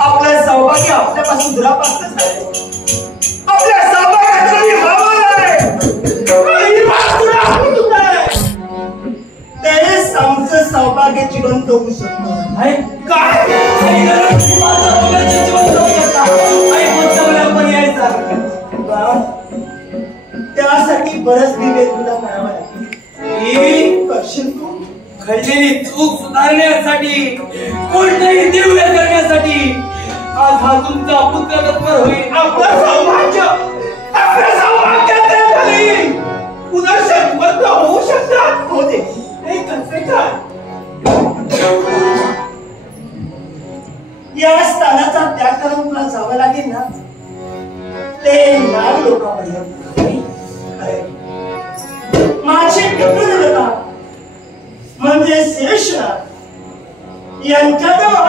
आपलं सौभाग्य आपल्यापासून दुरापासून झालं. आपल्या सौभाग्याचं त्याने आमचं सौभाग्य जिवंत होऊ शकतो. त्यासाठी बरंच दिवेद तुला करावं लागेल. करशील तू? घडलेली चूक सुधारण्यासाठी, कोणतेही दिव्य करण्यासाठी आज हा तुमचा पुत्र तत्पर होईल. आपलं सौभाग्य पुन्हा शतवंत होऊ शकतात. होते हे कसे काय? या स्थानाचा त्याग करून तुला जावं लागेल ना, ते नाग लोकांपर्यंत. माझे पितृदेवता म्हणजे शेषनाग यांच्याजवळ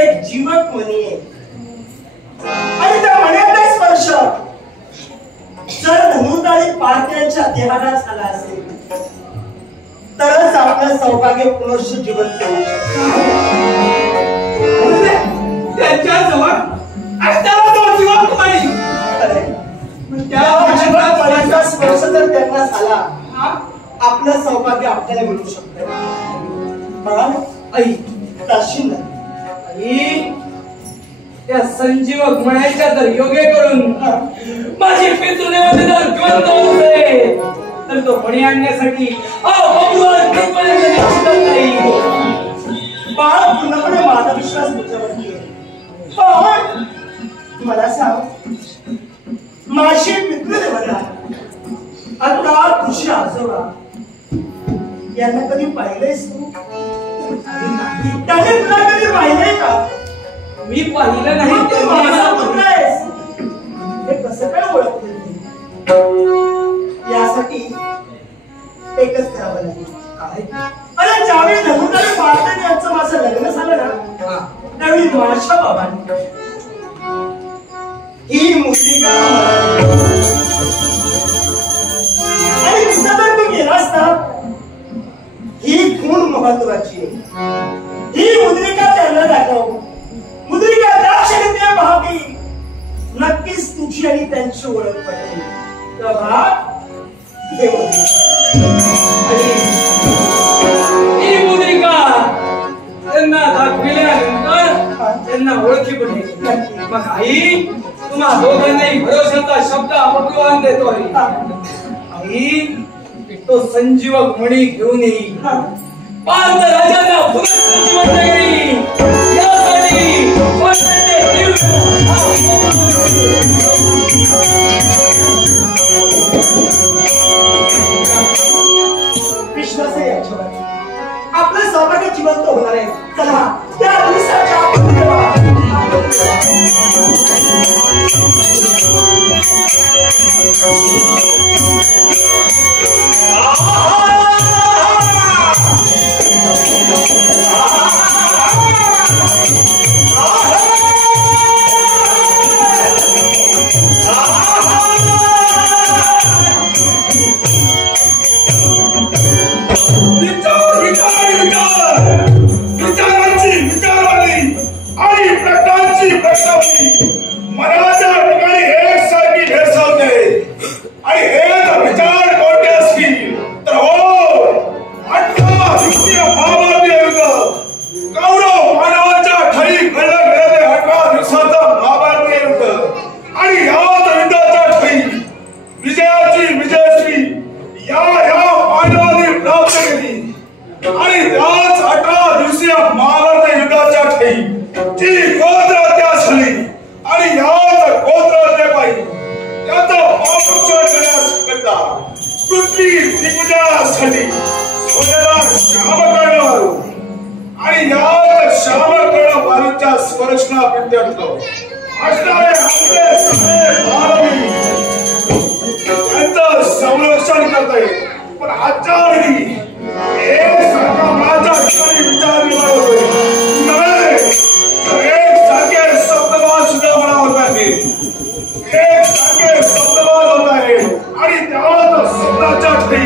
एक जीवक मणी आहे आणि त्या मण्याचा स्पर्श जर धनुर्धारी पार्थ्यांच्या देहाला झाला असेल तरच आपलं सौभाग्य पुनश्च जिवंत होऊ शकते. त्यांच्याजवळ असताना तो जीवक मणी, त्या जीवक मण्याचा स्पर्श जर त्यांना झाला आपलं सौभाग्य आपल्याला मिळू शकतं. आई काशीन आई त्या संजीवक मण्याच्या जर योगे करून माझी पितृदेवता जर जिवंत होते तर तो मणी आणण्यासाठी बाळ पूर्णपणे माझा विश्वास तुझ्यावरती आहे. मला सांग, माझी पितृदेवता आता तुझी आजोबा यांना कधी पाहिलेस तू? त्याने तुला कधी पाहिलंय का? मी पाहिलं नाही. तू माझा पुत्र आहेस हे कसं काय ओळखते? यासाठी एकच करावं लागेल. अरे ज्यावेळी धनुर्धारी पार्थाने यांचं माझं लग्न झालं ना, त्यावेळी माझ्या बाबांनी ही मुद्रिका आणि तुझा जर तू गेलास ना, ही खूण महत्वाची आहे. ही मुद्रिका त्यांना दाखव. मुद्रिका दाक्षिणी ते भावी नक्कीच तुझी आणि त्यांची ओळख पडेल. ही मुद्रिका त्यांना दाखविल्यानंतर त्यांना ओळखी पडेल. मग आई तुम्हा दोघांनाही भरोशाचा शब्द अपवान देतोय. आई तो संजीवक मणी घेऊन येईल. पाच राजांना पुनर्जीवंत करील. यासाठी विश्वास आहे याच्यावर. आपलं सौभाग्य जिवंत होणार आहे. चला त्या दिवसाच्या मनाच्या ठिकाणी एकसारखी भेसवते आणि हे जर विचार कोणते असतील तर हो, 18 महाभारतीय युद्ध कौरव मानवाच्या ठाई घडलं गेलं ते 18 दिवसाचं महाभारतीय युद्ध आणि याच युद्धाच्या ठाई विजयाची विजयश्री या पांडवांनी प्राप्त केली आणि त्याच 18 दिवसीय महाभारतीय युद्धाच्या ठाई जी गोत्र हत्या झाली आणि याच गोत्रहत्येपायी त्याचा पापोच्चार करण्याकरिता पृथ्वी दिग्विजयासाठी सोन्याला श्यामकर्ण वारू आणि याच श्यामकर्ण वारूच्या स्मरशना प्रित्यर्थ असणारे आपले सगळे बालवीर त्यांचं संरक्षण करते. पण आजच्या वेळी एक सारखा माझ्या ठिकाणी विचार निर्माण होतोय. एक सारखे शब्दवाद सुद्धा मला होत आहे. एक सारखे शब्दवाद होत आहे आणि त्यात शब्दाच्या ठिकाणी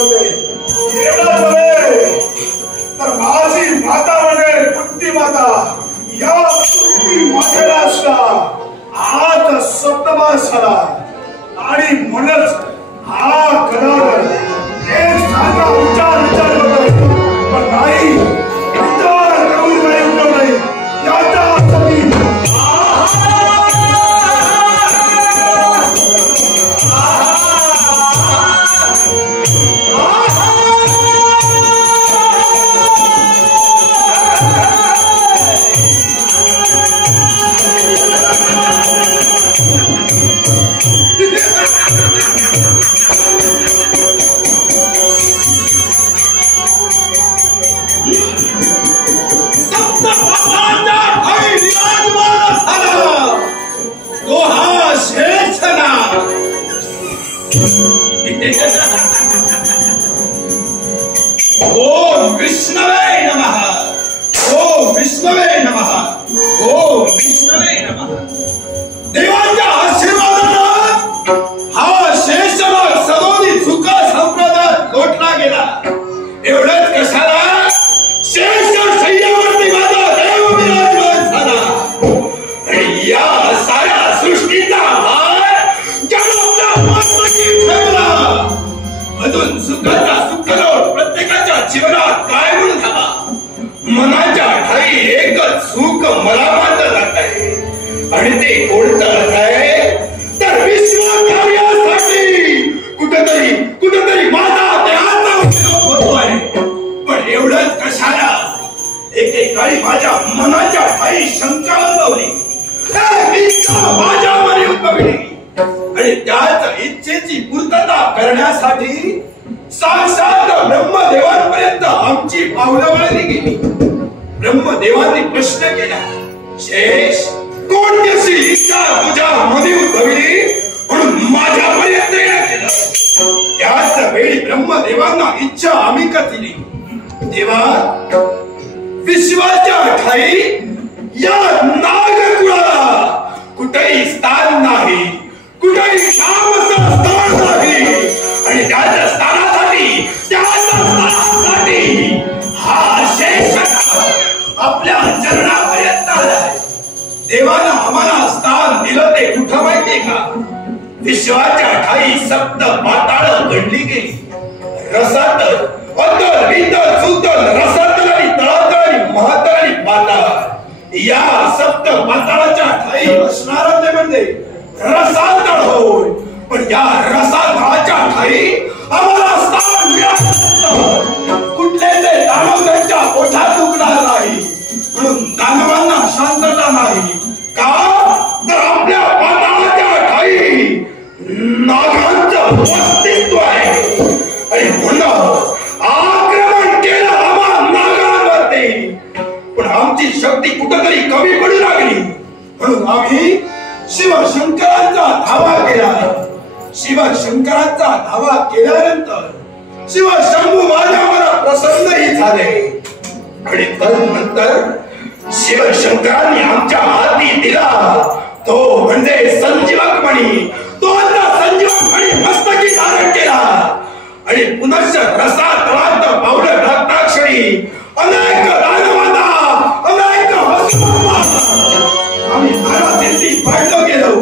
होते. एवढंच नव्हे तर माझी माता म्हणजे कुंती माता. या कुंती मातेला सुद्धा आज सप्तमास झाला आणि म्हणूनच हा गदाधर एक साधा विचार करतोय, पण नाही विचार करून काही उपयोग नाही. याच्यासाठी ओम विष्णवे नमः. ओम विष्णवे नमः. ओम विष्णवे नमः. देवाच्या आशीर्वादाने हा शेषनाग सदोनी चुका संप्रदायात लोटला गेला. एवढंच कशाला शेष शय्यावरती माझा देव विराजमान झाला. आणि या साऱ्या सृष्टीचा भार जगातल्या माणसाची ठेवला. अजून सुखाचा सुखलोट प्रत्येकाच्या जीवनात काय म्हणून हवा. मनाच्या ठाई एकच सुख मला मानलं जात आहे आणि ते कोणतं आहे तर विश्वकार्यासाठी कुठेतरी माझा देहाचा उपयोग होतोय. पण एवढंच कशाला एकेकाळी माझ्या मनाच्या ठाई शंका उद्भवली. माझ्या मनी उद्भवली आणि त्याच इच्छेची पूर्तता करण्यासाठी साक्षात ब्रह्मदेवांपर्यंत आमची पावलं वळली गेली. ब्रह्मदेवांनी प्रश्न केला, शेष कोणती अशी इच्छा तुझ्या मध्ये उद्भवली म्हणून माझ्यापर्यंत येणं केलं. त्याच वेळी ब्रह्मदेवांना इच्छा आम्ही का दिली. देवा विश्वाच्या ठाई या नागकुळाला कुठेही स्थान नाही, कुठेही कामचं स्थान नाही आणि त्याच्या स्थानासाठी हा शेष आपल्या चरणापर्यंत आलाय. देवानं आम्हाला स्थान दिलं ते कुठं माहितीये का. विश्वाच्या ठाई सप्त पाताळ घडली गेली. रसातल अतल वितल सुतल रसातल आणि तळातल आणि महातल आणि पाताळ या सप्त पाताळाच्या ठाई असणारं ते म्हणजे रसातळ होय. पण या रसातळाच्या ठाई आम्हाला स्थान मिळालं. कुठले ते दानव त्यांच्या पोटात दुखणार नाही म्हणून दानवांना शांतता नाही का तर आपल्या पाताळाच्या ठाई नागांचं अस्तित्व आहे. आणि म्हणून आक्रमण केलं आम्हा नागांवरती. पण आमची शक्ती कुठेतरी कमी पडू लागली म्हणून आम्ही शिवशंकरांचा धावा केला. शिवशंकरांचा धावा केल्यानंतर शिवशंभू माझ्यावर प्रसन्नही झाले आणि तदनंतर शिवशंकरांनी आमच्या हाती दिला तो म्हणजे संजीवक मणी. तो आता संजीवक मणी मस्तकी धारण केला आणि पुनश्च रसातळात पावलं टाकताक्षणी अनेक दानवांना अनेक आम्ही महाराजांनी पाडलं गेलो.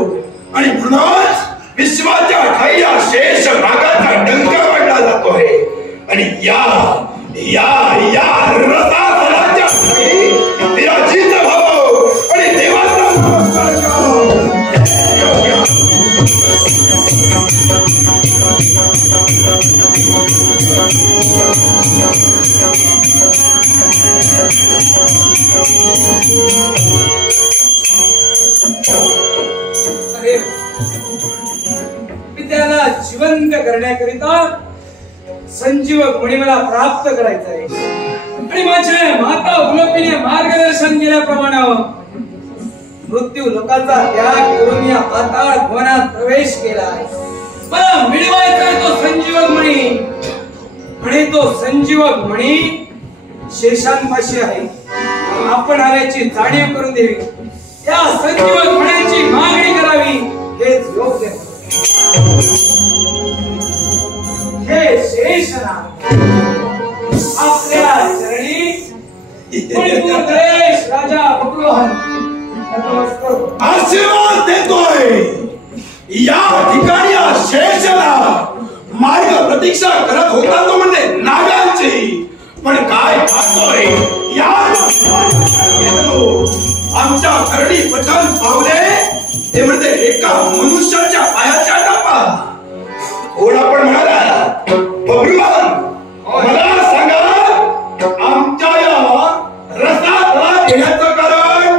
आणि म्हणूनच विश्वाच्या ठाई या शेष नागाचा डंका पडला जातोय. आणि या या या रसातळाच्या ठाई विराजित भाव आणि देवाचा नमस्कार करा. अरे विद्याला जिवंत करण्याकरिता संजीवक मणी मला प्राप्त करायचा आहे. आणि माझ्या माता उलपीने मार्गदर्शन केल्याप्रमाणे मृत्यू लोकांचा त्याग करून या पाताळ भवनात प्रवेश केला आहे. मला मिळवायचा तो संजीवक मणी. आणि तो संजीवक मणी शेषांपाशी आहे. आपण आल्याची जाणीव करून द्यावी. या संजीवक मण्याची मागणी करावी हेच योग्य. हे शेष शेषनाग आपल्या चरणी मणिपूर देश राजा बकुलहन नतमस्तक आशीर्वाद देतोय। या ठिकाणी शेषनाग मार्ग प्रतीक्षा करत होता तो म्हणजे नागांची, पण काय खातोय या आमच्या करडी पठण पावले ते म्हणजे एका मनुष्याच्या पायाच्या टापा। थोडा पण म्हणाला बबरुवान मला सांगा आमच्या या रसातला घेण्याचं कारण।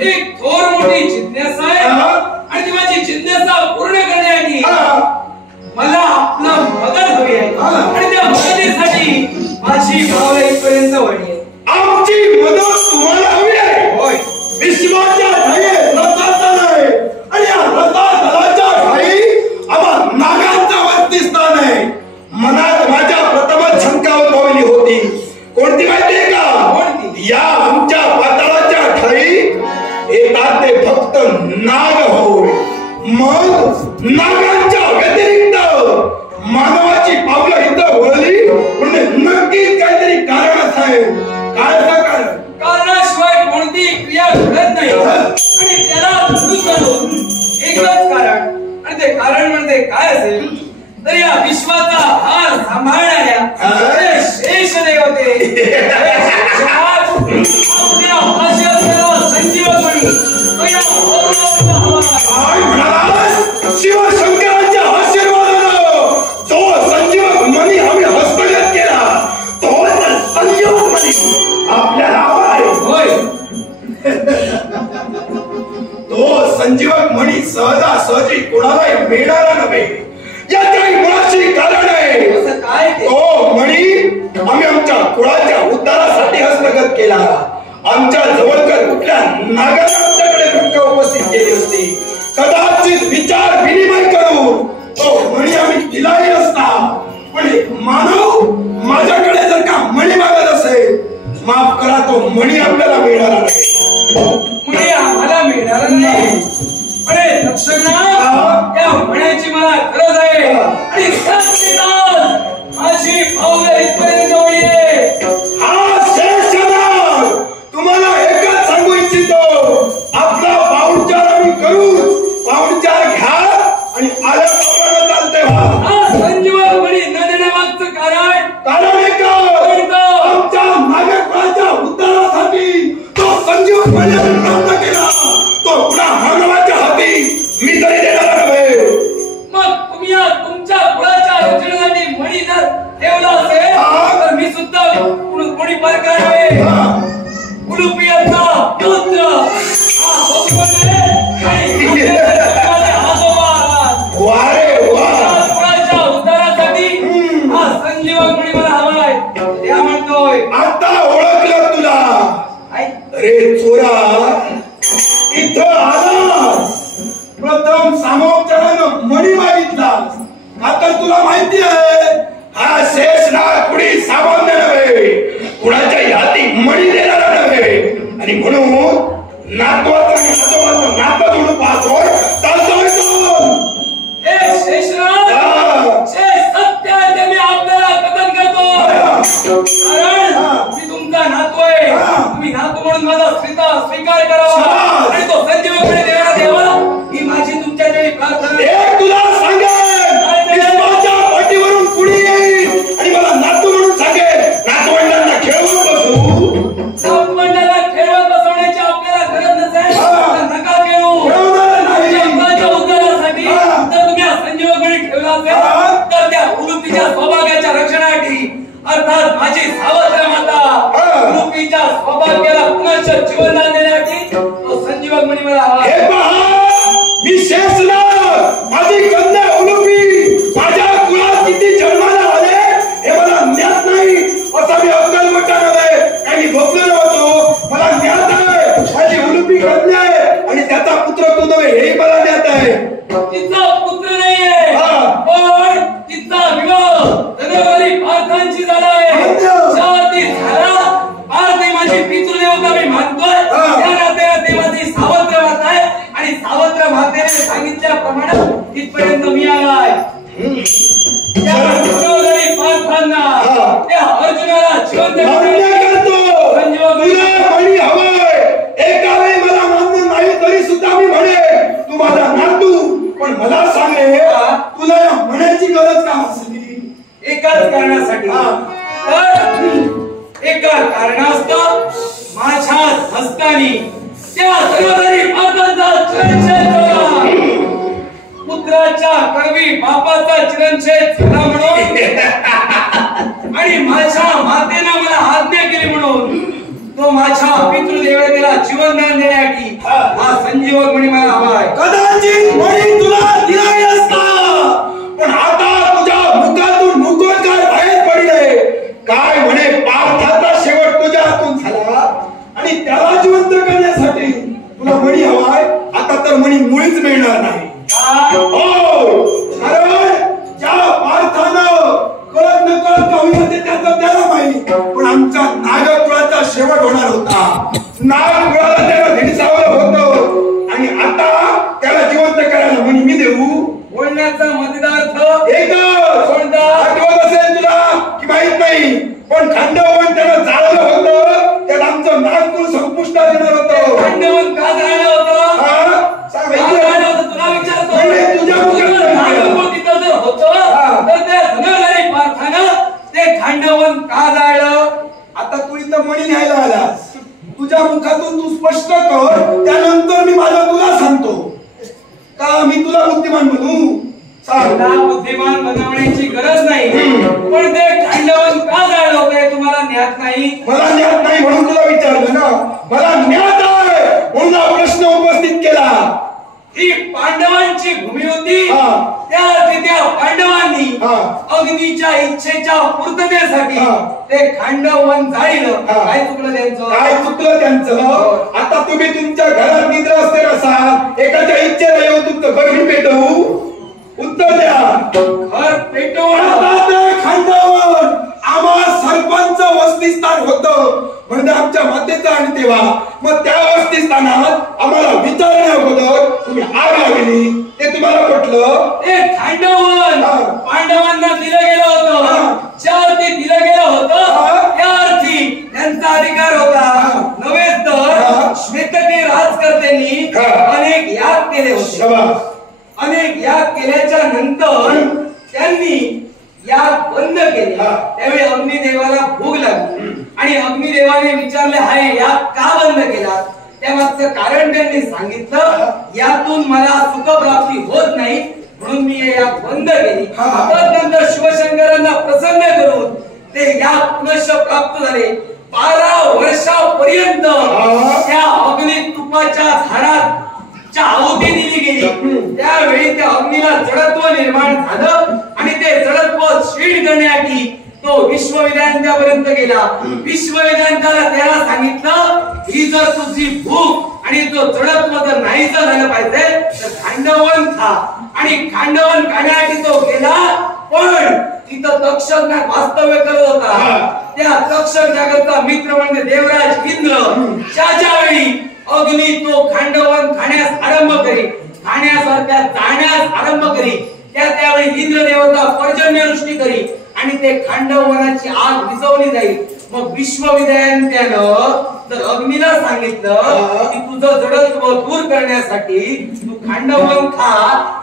एक थोर मोठी जिज्ञासा आहे आणि ती माझी जिज्ञासा पूर्ण करण्यासाठी मला आपलं मदत हवी आहे आणि त्या मदतीसाठी माझी भावना इथपर्यंत वळली आहे। आमची मदत तुम्हाला हवी आहे होय। विश्वाच्या ठाई रसातल आहे आणि या रसातलाच्या ठाई आम्हा नागांचा वस्तीस्थान आहे। मनात माझ्या प्रथम शंका उद्भवली होती, कोणती माहितीये का? या आमच्या पाताळाच्या ठाई येतात ते फक्त नाग होय, मग नागांच्या व्यतिरिक्त मानवाची पावलं इथं वळली म्हणजे नक्कीच काहीतरी कारण असेल। काय कारण? कारणाशिवाय कोणती क्रिया घडत नाही आणि त्याला दुरुस्त एकच कारण, आणि ते कारण म्हणजे काय असेल तर या विश्वाचा हार सांभाळणाऱ्या शेष देवते शिवशंकरांच्या आशीर्वादानं तो संजीवक मणी आम्ही हस्तगत केला, तो संजीवक मणी आपल्याला हवा आहे होय। तो संजीवक मणी सहजासहजी कुणालाही मिळणारा नव्हे, याच्याही मुळाशी कारण आहे। काय तो मणी आम्ही आमच्या कुळाच्या उद्धारासाठी हस्तगत केला। आमच्या जवळकर कुठल्या नागाने आमच्याकडे भूमिका उपस्थित केली असती, कदाचित विचार विनिमय करून तो मणी आम्ही दिलाही असता, पण मानव माझ्याकडे जर का मणी मागत असेल, माफ करा तो मणी आपल्याला मिळणार नाही। मणी आम्हाला मिळणार नाही, अरे दक्षिणा या मण्याची मला गरज आहे आणि माझी पावलं इथपर्यंत वळली आहे। हा शेषनाग तुम्हाला एकच सांगू इच्छितो, आपला पाहुणचार आम्ही करू, पाहुणचार घ्या आणि आल्या पावलानं चालते व्हा। संजीवक मणी न देण्यामागचं कारण एक आमच्या नागकुळाच्या उद्धारासाठी तो संजीवक मणी प्राप्त केला, तो पुन्हा मानवाच्या हाती मी तरी देणार नव्हे। मग तुम्ही तुमच्या कुळाच्या रक्षणासाठी मणी जर ठेवला असेल तर मी सुद्धा कोणी परकार आहे। उलुपियाचा पुत्र हा भगवान आहे आणि आजोबा वारे वा, कुळाच्या उद्धारासाठी हा संजीवक मणी मला हवाय, त्या म्हणतोय आता ओळखलं तुला। अरे चोरा इथं आलास, प्रथम सामोपचारानं मणी मागितलास, आता तुला माहिती आहे हा शेषनाग कुणी सामान्य नव्हे, कुणाच्याही हाती मणी देणारा नव्हे, आणि म्हणून नातवाचं आणि आजोबाचं नातं जोडून पाहतोय, चालतोय तो। हे शेषनाग जे सत्य आहे ते मी आपल्याला कथन करतो, कारण मी तुमचा नातू आहे, तुम्ही नातू म्हणून माझा स्वीकार करावा आणि तो संजीवक मणी देणारा देवा ही माझी तुमच्याकडे प्रार्थना आहे। एक तुला सांगेन, विश्वाच्या पाठीवरून कुणी येईल आणि मला नातू म्हणून सांगेल, नातवंडांना खेळवून बसू, नातवंडांना खेळवत बसवण्याची आपल्याला गरज नसेल तर नका खेळू। आपल्या उद्धारासाठी जर तुम्ही संजीवक मणी ठेवला असेल तर त्या उलुपीच्या सौभाग्याच्या रक्षणासाठी, अर्थात माझी सावत्र माता उलुपीच्या सौभाग्याला पुन्हा जीवनदान देण्यासाठी तो संजीवक मणी मला हवा। हे पहा, मी शेषनाग, माझी कन्या उलुपी माझ्या कुळात किती जन्माला आले हे मला ज्ञात नाही, असा मी अक्कल मोठा नव्हे, काही झोपलेलो होतो, मला ज्ञात आहे माझी उलुपी कन्या आहे आणि त्याचा पुत्र तो नव्हे हेही मला ज्ञात आहे। तिचा पुत्र नाहीये, पण तिचा विवाह धनवारी पार्थांची झाला आहे, शांती झाला। पार्थ माझी पितृदेवता मी मानतोय, त्या नात्याने ती माझी सावत्र माता आहे आणि सावत्र मातेने सांगितल्याप्रमाणे इथपर्यंत मी आलाय। त्या धनवारी पार्थांना जिवंत करतो. तुला मणी हवंय एका वेळी मला मान्य नाही तरी सुद्धा मी म्हणे तू माझा नातू. पण मला सांगे तुला या म्हणायची गरज का असली? एकाच कारणासाठी. तर एका कारणास्तव माझ्या हस्तानी त्या सर्वधारी मातांचा चिरंछेद झाला. पुत्राच्या कडवी बापाचा चिरंछेद झाला म्हणून आणि माझ्या मातेनं मला आज्ञा केली म्हणून तो माझ्या पितृदेवतेला जीवनदान देण्यासाठी हा संजीवक मणी मला हवाय. कदाचित मणी तुला दिलाय असता पण आता तुझ्या मुखातून मुकोटकार बाहेर पडले. काय म्हणे पार्थाचा शेवट तुझ्या हातून झाला आणि त्याला जिवंत करण्यासाठी तुला मणी हवाय. आता तर मणी मुळीच मिळणार नाही. हो कारण ज्या पार्थानं कळत न कळत होते त्याचं त्याला माहिती. पण आमच्या नागकुळाचा शेवट होणार होता. नागकुळाला त्याला धिडसावलं होतं आणि आता त्याला जिवंत करायला मणी मी देऊ. बोलण्याचा मतदार्थ एकच कोणता? आठवत असेल तुला की माहित नाही पण खंडवन त्याला जाळलं होतं. त्यात आमचं नागपूर संपुष्टात येणार होतं. खंडवन का जाळलं होतं? सांग का जाळलं होतं तुला विचारतो. तुझ्या नागपूर तिथं जर होतं तर त्या धनधारी पार्थानं ते खंडवन का जाळलं? आता तू इथं मणी न्यायला आलास. तुझ्या मुखातून तू स्पष्ट कर त्यानंतर मी माझा तुला सांगतो. का मी तुला बुद्धिमान बनू? मला बुद्धिमान बनवण्याची गरज नाही पण ते खंडवन का जाळलं होतं हे तुम्हाला ज्ञात नाही? मला ज्ञात नाही म्हणून तुला विचारलं ना. मला ज्ञात आहे म्हणून हा प्रश्न उपस्थित केला. ही पांडवांची भूमी होती. त्या पांडवांनी अग्नीच्या इच्छेच्या पूर्ततेसाठी ते खंडवन जाळलं. काय चुकलं त्यांचं? काय चुकलं त्यांचं? आता तुम्ही तुमच्या घरात निद्रा असते असाल एखाद्या इच्छेला येऊन तुमचं घर मी पेटवू? उत्तर द्या. घर पेटवून खंडवन आम्हा सरपंच वसतिस्थान होतं म्हणजे आमच्या मातेचं आणि तेव्हा मग त्या वसतिस्थानात आम्हाला विचारण्या अगोदर तुम्ही आग लावली. ते तुम्हाला पटलं? ते खंडवन पांडवांना दिलं गेलं होतं. ज्या अर्थी दिलं गेलं होतं त्या अर्थी त्यांचा अधिकार होता. नव्हे तर श्वेतकी राजकर्त्यांनी अनेक याग केले होते. अनेक याग केल्याच्या नंतर त्यांनी याग बंद केले. त्यावेळी अग्निदेवाला भूक लागली आणि अग्निदेवाने विचारले हा याग का बंद केला? त्यामागचं कारण त्यांनी सांगितलं यातून मला सुखप्राप्ती होत नाही म्हणून मी हे याग बंद केली. नंतर शिवशंकरांना प्रसन्न करून ते याग पुनश्च प्राप्त झाले. 12 वर्षापर्यंत त्या अग्नी तुपाच्या धारात आहुती दिली गेली. त्यावेळी त्या अग्नीला जडत्व निर्माण झालं आणि ते जडत्व क्षीण करण्यासाठी तो विश्ववेदांतापर्यंत गेला. विश्ववेदांताला त्याला सांगितलं ही जर तुझी भूक आणि तो जडत्व जर नाहीच झालं पाहिजे तर खांडवन खा. आणि खांडवन खाण्यासाठी तो गेला. पण तिथं तक्षक वास्तव्य करत होता. त्या तक्षक जागरचा मित्र म्हणजे देवराज इंद्र ज्याच्या वेळी अग्नी तो खांडवन खाण्यास आरंभ करी खाण्यासारख्या जाण्यास आरंभ करी त्यावेळी इंद्र देवता पर्जन्यवृष्टी करी आणि ते खांडवनाची आग विझवली जाईल. मग विश्वविद्यालयानं जर अग्नीला सांगितलं की तुझं जडत्व दूर करण्यासाठी तू खांडवन खा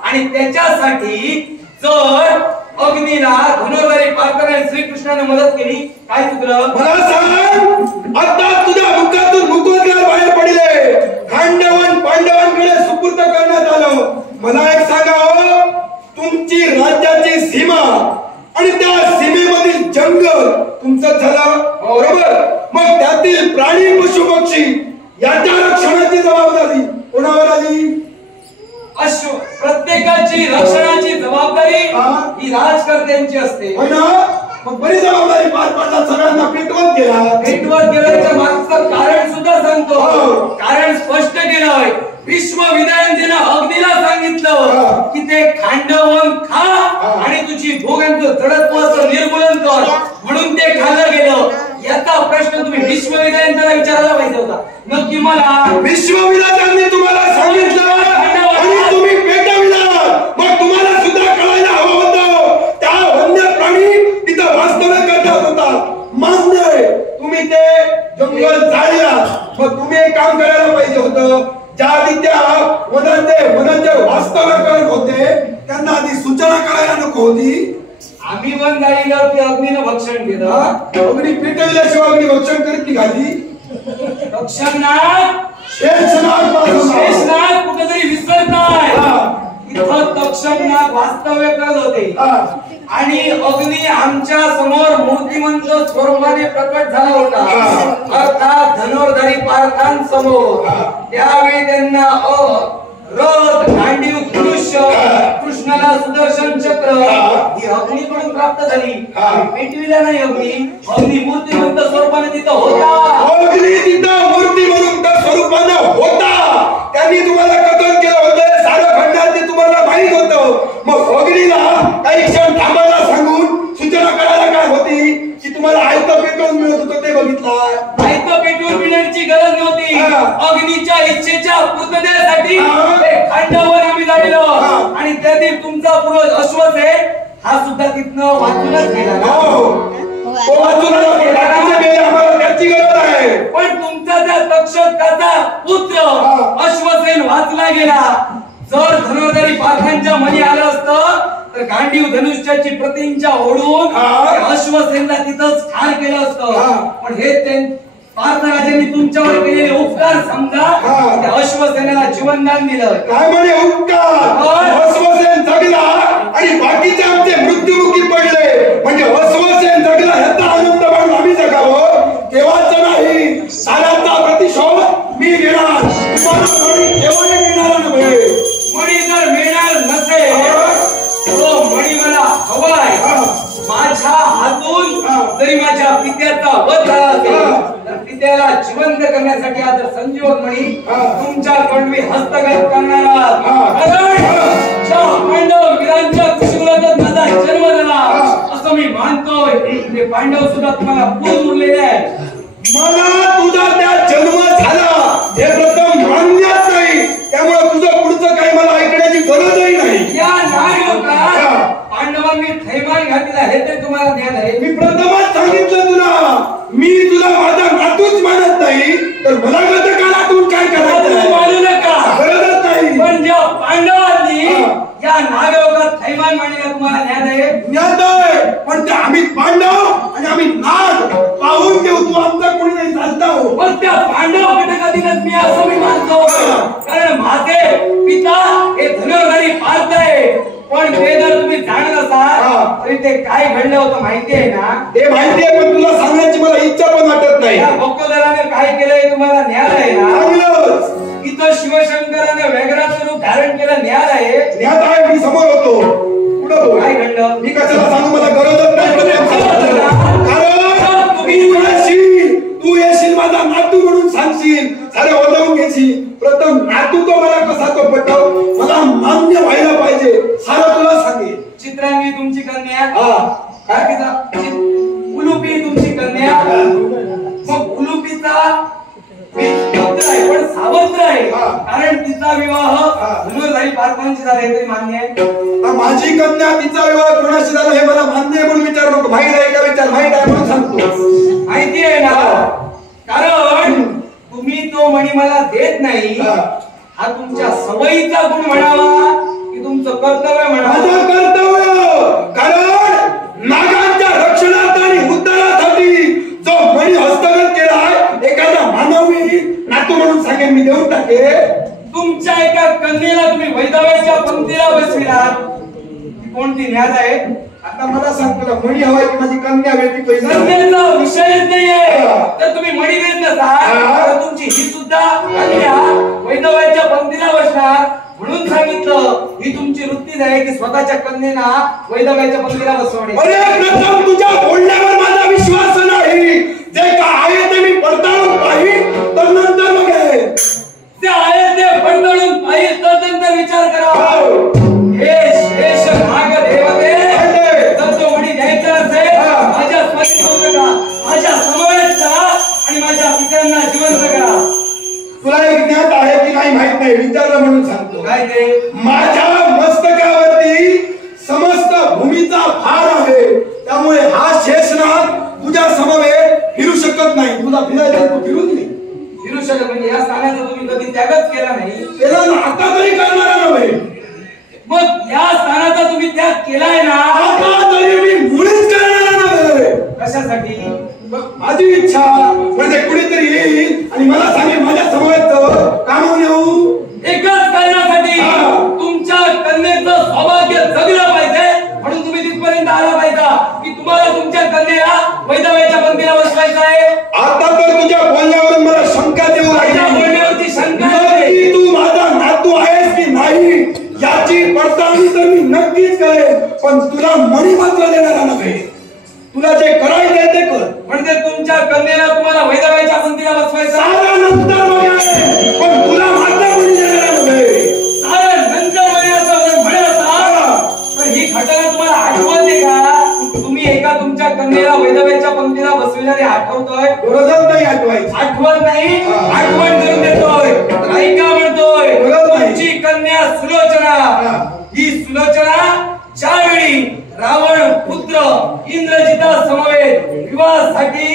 आणि त्याच्यासाठी जर अग्नीला धनुर्धारी पार्थाने श्रीकृष्णाने मदत केली काय चुकलं? मला सांग आता तुझ्या मुखातून मुकोटकार बाहेर पडले. खांडवन पांडवांकडे सुपूर्द करण्यात आलं. मला एक सांगा तुमची राज्याची सीमा आणि त्या सीमेमधील जंगल तुमचं झालं बरोबर. मग त्यातील प्राणी पशु पक्षी याच्या रक्षणाची जबाबदारी कोणावर आली? प्रत्येकाची रक्षणाची जबाबदारी ही राजकर्त्यांची असते. मग बरी जबाबदारी पार पाडला. सगळ्यांना पेटवत गेला. पेटवत गेल्याच्या मागचं कारण सुद्धा सांगतो. कारण स्पष्ट केलं आहे. विश्वविद्यालयाने अग्नीला सांगितलं की ते खांडवन खा आणि तुझी भोगांचं जडत्वाचं निर्मूलन कर म्हणून ते खाल्लं गेलं. याचा प्रश्न तुम्ही विश्वविद्यालयाला विचारायला पाहिजे होता. नक्की मला विश्वविद्यालयाने तुम्हाला सांगितलं आणि तुम्ही पेटविलं. मग तुम्हाला सुद्धा कळायला हवं होतं त्या वन्य प्राणी तिथं वास्तव्य करतात होता. मान्य आहे नको होती? आम्ही पण जाळीला ते अग्नीनं भक्षण केलं. अग्नी पेटवल्याशिवाय अग्नी भक्षण करत निघाली. तक्षकनाथ शेषनाग कुठेतरी विसरताय. इथं तक्षकनाथ वास्तव्य करत होते आणि अग्नी आमच्या समोर मूर्तिमंत स्वरूपाने प्रकट झाला होता, अर्थात धनुर्धारी पार्थांसमोर. त्यावेळी त्यांना रथ, गांडीव, धनुष्य, कृष्णाला सुदर्शन चक्र ही अग्नीकडून प्राप्त झाली. पेटविला नाही अग्नी मूर्तिमंत स्वरूपाने तिथं होता. अग्नी तिथं मूर्तिमंत स्वरूपाने होता. त्यांनी तुम्हाला कथन केलं होतं, सारं खंडात ते तुम्हाला माहित होतं. मग अग्नीला काही क्षण थांबायला सांगून सूचना करायला काय होती की तुम्हाला आयतं पेटवून मिळत होतं ते बघितलं. आयतं पेटवून मिळण्याची गरज नव्हती. अग्नीच्या इच्छेच्या पूर्ततेसाठी खंडावर आम्ही जायलो आणि त्यातील तुमचा पूर्वज अश्वसेन हा सुद्धा तिथनं वाचूनच गेला. तो वाचूनच गेला. आम्हाला त्याची गरज आहे. पण तुमचा त्या तक्षकाचा पुत्र अश्वसेन वाचला गेला. जर धनुर्धारी पार्थांच्या मनी आलं असतं तर गांडीव धनुष्याची प्रतिंचा ओढून अश्वसेनला तिथंच ठार केलं असतं. पण हे पार्थराजांनी तुमच्यावर केलेले उपकार समजा, त्या अश्वसेनेला जीवनदान दिलं. काय म्हणे उपकार? अश्वसेन जगला आणि बाकीचे आमचे मृत्युमुखी पडले, म्हणजे अश्वसेन जगला ह्याचा आनंद म्हणून आम्ही जगावं. केव्हाच नाही. साराचा प्रतिशोध मी घेणार. तुम्हाला मणी केव्हाही मिळणार नव्हे. मणी जर मिळणार नसेल तो मणी मला हवाय. माझ्या हातून जरी माझ्या पित्याचा वध झाला असेल तर पित्याला जिवंत करण्यासाठी आज संजीवक मणी तुमच्याकडून मी हस्तगत करणार पांडव वीरांच्या कुशलात माझा जन्म झाला असं मी मानतोय. ते पांडव सुद्धा तुम्हाला पूर्ण उरलेले आहे. मला तुझा त्या जन्म झाला हे प्रथम मान्यच नाही. त्यामुळे तुझं पुढचं काही मला ऐकण्याची गरजही नाही. या नागलोकात पांडवांनी थैमान घातला हे तर तुम्हाला ज्ञान आहे. मी प्रथमच सांगितलं तुला, मी तुला माझा नातूच मानत नाही तर मला गतकाळातून काय करायचं मानू नका, गरजच नाही. पण ज्या पांडवांनी या नागलोकात थैमान मांडण्यात तुम्हाला ज्ञान आहे. ज्ञान आहे, पण ते आम्ही पांडव आणि आम्ही नाग पाहून घेऊ. तू आमचा कोणी नाही चालतो. पण त्या पांडव घटकातीलच मी असं मी मानतो, कारण माझे पिता हे धनुर्धारी पार्थ आहे. पण ते जर तुम्ही जाणत असाल तरी ते काय घडलं होतं माहिती आहे ना? ते माहिती आहे, पण तुला सांगण्याची मला इच्छा पण वाटत नाही. या भक्तोदराने काय केलंय तुम्हाला ज्ञान आहे ना? चांगलंच. इथं शिवशंकराने वेगळाचं रूप धारण केलं ज्ञान आहे. ज्ञान आहे, मी समोर होतो. पुढे बोल. काय घडलं? मी कशाला सांगू, मला गरजच नाही. तू येशील माझा नातू म्हणून सांगशील, सारे ओळखून घेशील. प्रथम नातू तो मला कसा तो पटव, मला मान्य व्हायला पाहिजे. सारं तुला सांगेल. चित्रांगी तुमची कन्या, काय तिचा उलुपी तुमची कन्या. मग उलुपीचा पुत्र आहे पण सावत्र आहे, कारण तिचा विवाह धनुर्धारी पार्थांशी झाला हे तरी मान्य आहे. माझी कन्या तिचा विवाह कोणाशी झाला हे मला मान्य आहे म्हणून विचार नको. माहित आहे का? विचार. माहित आहे म्हणून सांगतो. माहिती आहे ना? कारण तुम्ही तो मणी मला देत नाही हा तुमच्या सवयीचा गुण म्हणावा की तुमचं कर्तव्य म्हणावा? माझं कर्तव्य. कारण नागांच्या रक्षणार्थ आणि उद्धारासाठी जो मणी हस्तगत केलाय एखादा मानवी नातू म्हणून सांगेन मी, देऊन टाके. तुमच्या एका कन्येला तुम्ही वैधव्याच्या पंक्तीला बसविलात, कोणती न्याय आहे? आता मला सांग, तुला मणी हवाय की माझी कन्या वेळी पैसा? कन्याचा विषयच नाहीये. तर तुम्ही मणी देत नसाल तर तुमची ही सुद्धा कन्या वैधव्याच्या पंक्तीला बसणार. म्हणून सांगितलं ही तुमची वृत्तीच आहे की स्वतःच्या कन्येला वैधव्याच्या पंक्तीला बसवणे. अरे प्रथम तुझ्या बोलण्यावर माझा विश्वास नाही. जे काय आहे ते मी पडताळून पाहिन तर नंतर बघेन. ते आहे ते पडताळून पाहिजे तर नंतर विचार करा. हे शेष नाग देवते, जर तो मणी द्यायचा असेल माझ्या स्मरण करू नका, माझ्या समवेत चला आणि माझ्या पित्यांना जिवंत करा. तुला एक ज्ञात आहे की नाही माहित नाही, विचारलं म्हणून सांगतो. काय ते? माझ्या मस्तकावरती समस्त भूमीचा भार आहे. त्यामुळे हा शेषनाग तुझ्या नक्कीच करेल, पण तुला मणी मात्र देणारा नव्हे. तुला जे करायचंय ते कर. म्हणजे तुमच्या कन्येला तुम्हाला वैदवाईच्या पंथीला बसवायचं. सारा नंतर बघाय, पण तुला मात्र मणी देणारा नव्हे. सारा नंतर बघायचं म्हणायचा. तर ही घटना तुम्हाला आठवते का? तुम्ही एका तुमच्या कन्येला वैदवाईच्या पंथीला बसविणारे आठवतोय? गरजच नाही आठवायची. आठवण नाही, आठवण करून देतोय. ऐका म्हणतोय, तुमची कन्या सुलोचना, ही सुलोचना ज्यावेळी रावण पुत्र इंद्रजिता समवेत विवाहासाठी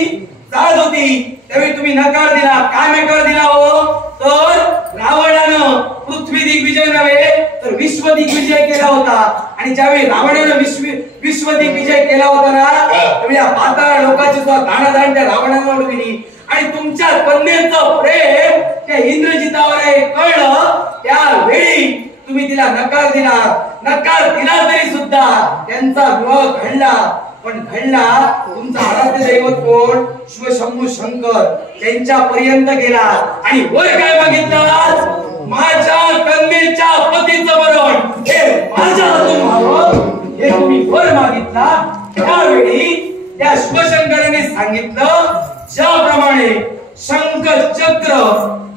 जात होती त्यावेळी तुम्ही नकार दिला. काय नकार दिला हो? तर रावणानं पृथ्वी दिग्विजय नव्हे तर विश्व दिग्विजय केला होता. आणि ज्यावेळी रावणानं विश्व दिग्विजय केला होता ना, त्यावेळी या पाताळ लोकांची सुद्धा दाणादाण त्या रावणानं उडविली. आणि तुमच्या कन्येचं प्रेम त्या इंद्रजितावर हे कळलं, त्यावेळी तुम्ही तिला नकार दिला. नकार दिला तरी सुद्धा त्यांचा विवाह घडला. पण घडला तुमचा आराध्य दैवत कोण? शिवशंभू शंकर त्यांच्या पर्यंत गेला. आणि वर काय मागितलं? माझ्या कन्येच्या पतीचं मरण हे माझ्या हातून व्हावं, हे तुम्ही वर मागितला. त्यावेळी त्या शिवशंकरांनी सांगितलं, ज्याप्रमाणे शंख चक्र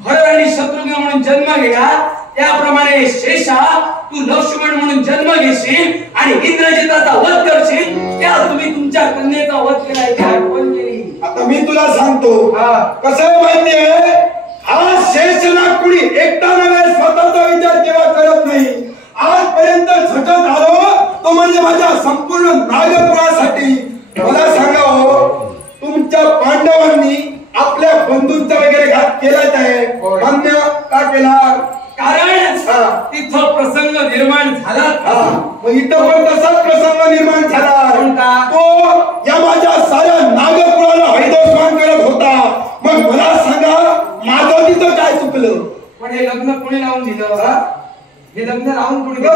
हर आणि शत्रुघ्न म्हणून जन्म घेला, त्याप्रमाणे शेषा तू लक्ष्मण म्हणून जन्म घेशील आणि इंद्रजिताचा वध करशील. त्या तुम्ही तुमच्या कन्येचा वध केला, याची आठवण केली. आता मी तुला सांगतो कसं आहे माहितीये, हा शेषनाग कुणी एकटा नव्हे स्वतःचा विचार केव्हा करत नाही. आजपर्यंत झटत आलो तो म्हणजे माझ्या संपूर्ण नागपुरासाठी. मला सांगावं, तुमच्या पांडवांनी आपल्या बंधूंचा वगैरे घात केलाच आहे. मान्य का केला? कारण तिथं प्रसंग निर्माण झाला. मग इथं पण तसाच प्रसंग निर्माण झाला. तो या माझ्या साऱ्या नागपुराला हैदोसमान करत होता. मग मला सांगा, माझं तिथं काय चुकलं? पण हे लग्न कोणी लावून दिलं? हे लग्न लावून कोणी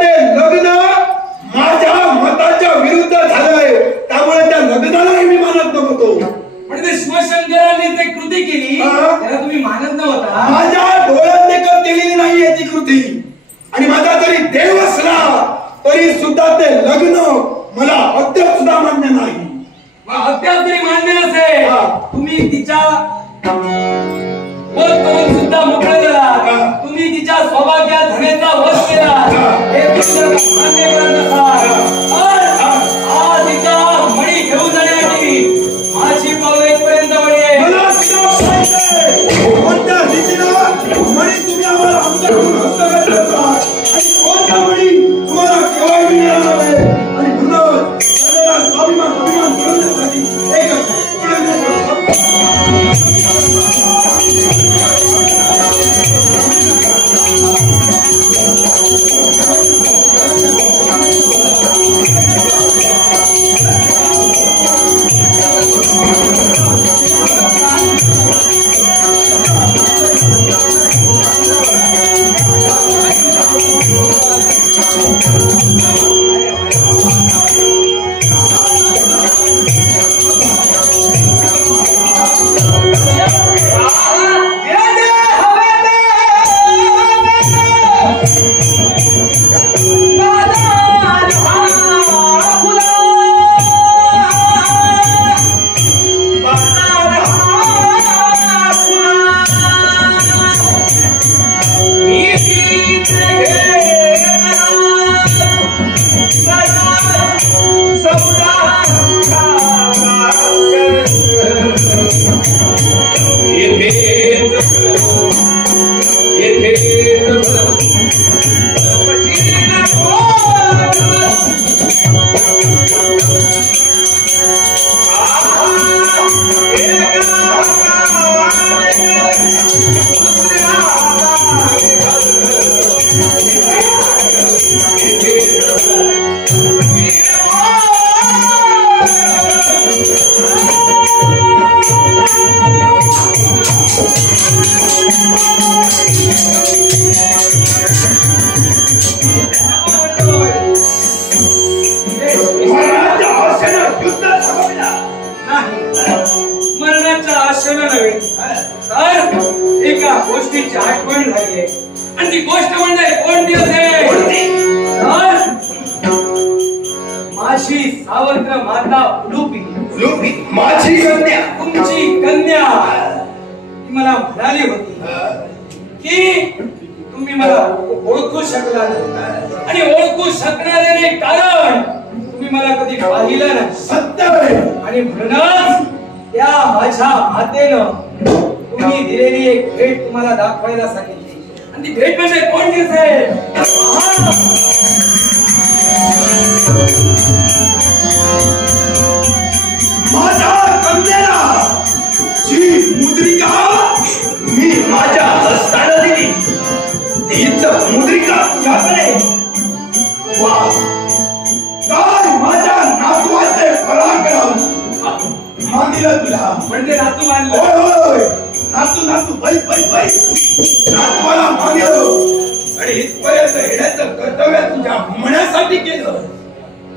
ते लग्न माझ्या मताच्या विरुद्ध झालंय, त्यामुळे त्या लग्नालाही मी मानत नव्हतो. म्हणजे शिवशंकरांनी ते कृती केली त्याला तुम्ही मानत नव्हता. माझ्या डोळ्यात देखत केलेली नाही याची कृती. आणि माझा जरी देव असला तरी सुद्धा ते लग्न मला अद्याप सुद्धा मान्य नाही. अद्याप तरी मान्य नसेल, तुम्ही तिच्या वध करून सुद्धा मोकळे झाला. तुम्ही तिच्या सौभाग्या धनेचा वध केला, हे मान्य करत नसाल. आज तिचा मणी घेऊन जाण्यासाठी माझी पावलं इथपर्यंत वळली आहे. कोणत्या रीतीनं मणी तुम्ही आम्हाला आमच्याकडून हस्तगत करता आणि कोणत्या मणी तुम्हाला केव्हा मिळणार नाही. आणि म्हणून स्वाभिमान मिळवण्यासाठी एकच मरणाच्या आशेनं नव्हे तर एका गोष्टीची आठवण झाली आहे. आणि ती गोष्ट म्हणजे कोणती असेल? अशी सावत्र माता उलुपी माझी कन्या, तुमची कन्या ती मला म्हणाली होती की तुम्ही मला ओळखू शकला नाही आणि ओळखू शकणारे नाही कारण तुम्ही मला कधी पाहिलं नाही. सत्य. आणि म्हणूनच त्या माझ्या मातेनं तुम्ही दिलेली एक भेट तुम्हाला दाखवायला सांगितली आणि ती भेट म्हणजे कोणती असेल? माझ्या कन्याला जी मुद्रिका मी माझ्या हस्ताने दिली तीच मुद्रिका तुझ्याकडे. वा, काय माझ्या नातवाचे पराक्रम मानिलं तुला. म्हणजे नातू मानलं. होय होय, नातू नातू बैस बैस बैस, नातवाला मानिलो आणि इथपर्यंत येण्याचं कर्तव्य तुझ्या मण्यासाठी केलं.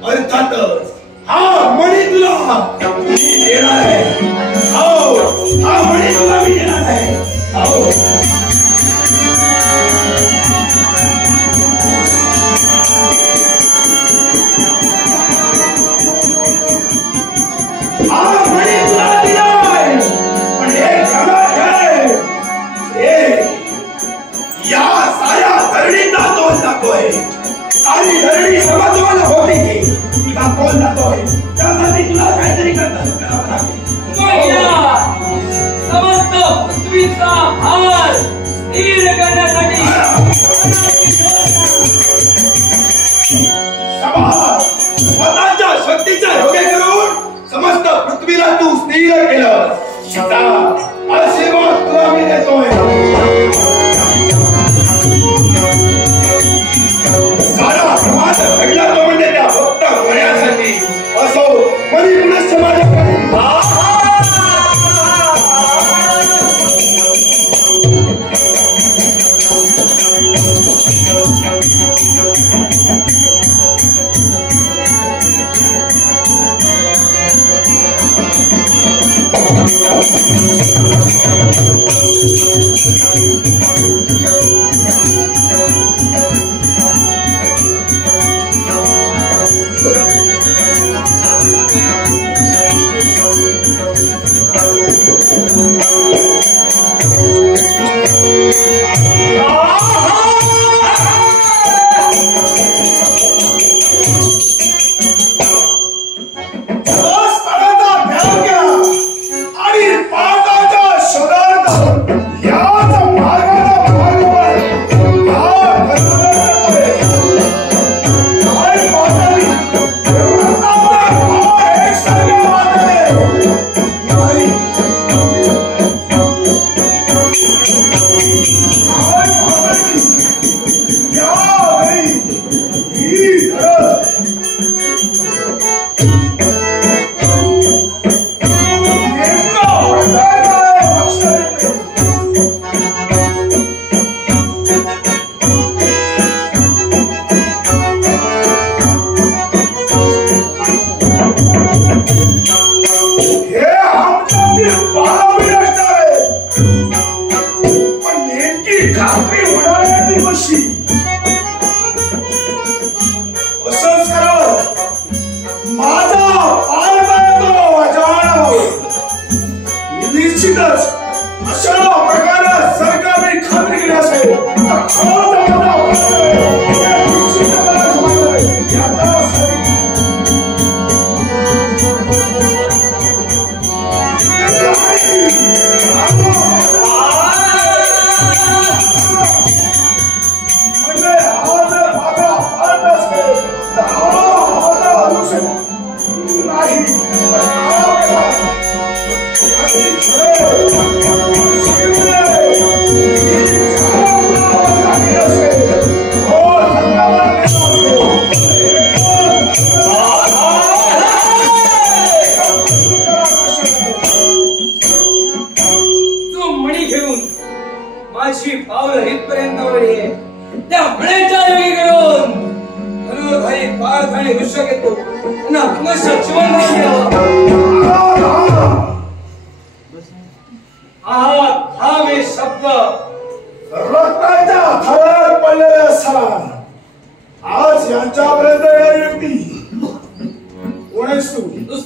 अर्थातच हा मणी तुला मी देणार आहे. हो, हा मणी तुला मी देणार आहे. हो, हा मणी तुला दिलाय पण एक गमत आहे. या साऱ्या धरणीचा तोल जातोय. सारी धरणी समजवायला होती तुझा तोल जातोय. त्यासाठी तुला काहीतरी करावं लागेल. समस्त पृथ्वीचा भार स्थिर करण्यासाठी स्वतःच्या शक्तीचा योग्य करून समस्त पृथ्वीला तू स्थिर केलं. आशीर्वाद तुला मी देतोय. सारा समाज घडला तो म्हणजे त्या फक्त मण्यासाठी असो मनी पुनश्च माझ्याकडे.